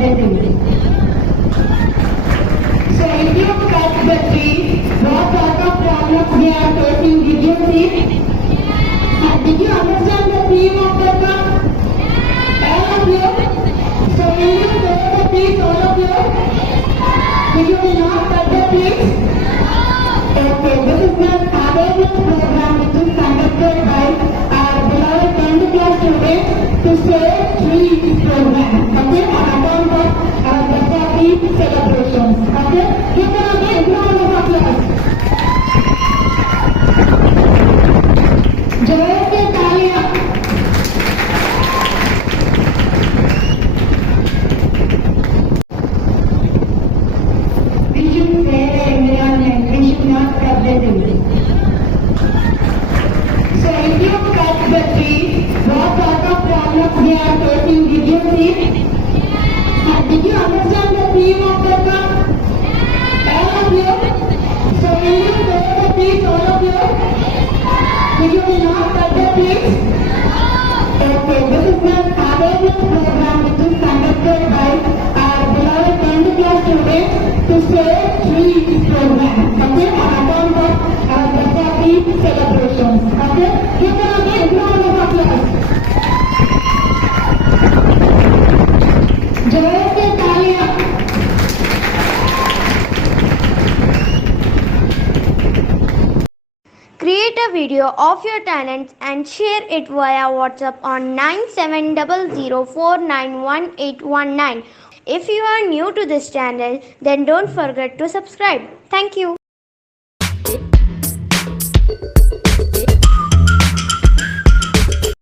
देंगे। So if you cut the tree, what sort of problems we are facing? Did you see? Did you understand the theme of the talk? All of you? So will you save the trees, all of you? So you will not cut the trees? Okay, this is the awareness program which is conducted by our beloved 10th class students to save trees program. Okay, on account of our Dasari celebrations. Okay, give them a big round of applause. जोर से तालियां. We should save the environment. We should not cut the trees. So if you cut the trees, what sort of problems we are facing? Did you see? Did you understand the theme of the talk? All of you? So will you save the trees, all of you? So you will not cut the trees? Okay, this is the awareness program which is conducted by our beloved 10th class students to save trees program. Okay, on account of our Dasari celebrations. Okay, give them a big round of applause. जोर से तालियां. Create a video of your talents and share it via WhatsApp on 9700491819. If you are new to this channel, then don't forget to subscribe. Thank you.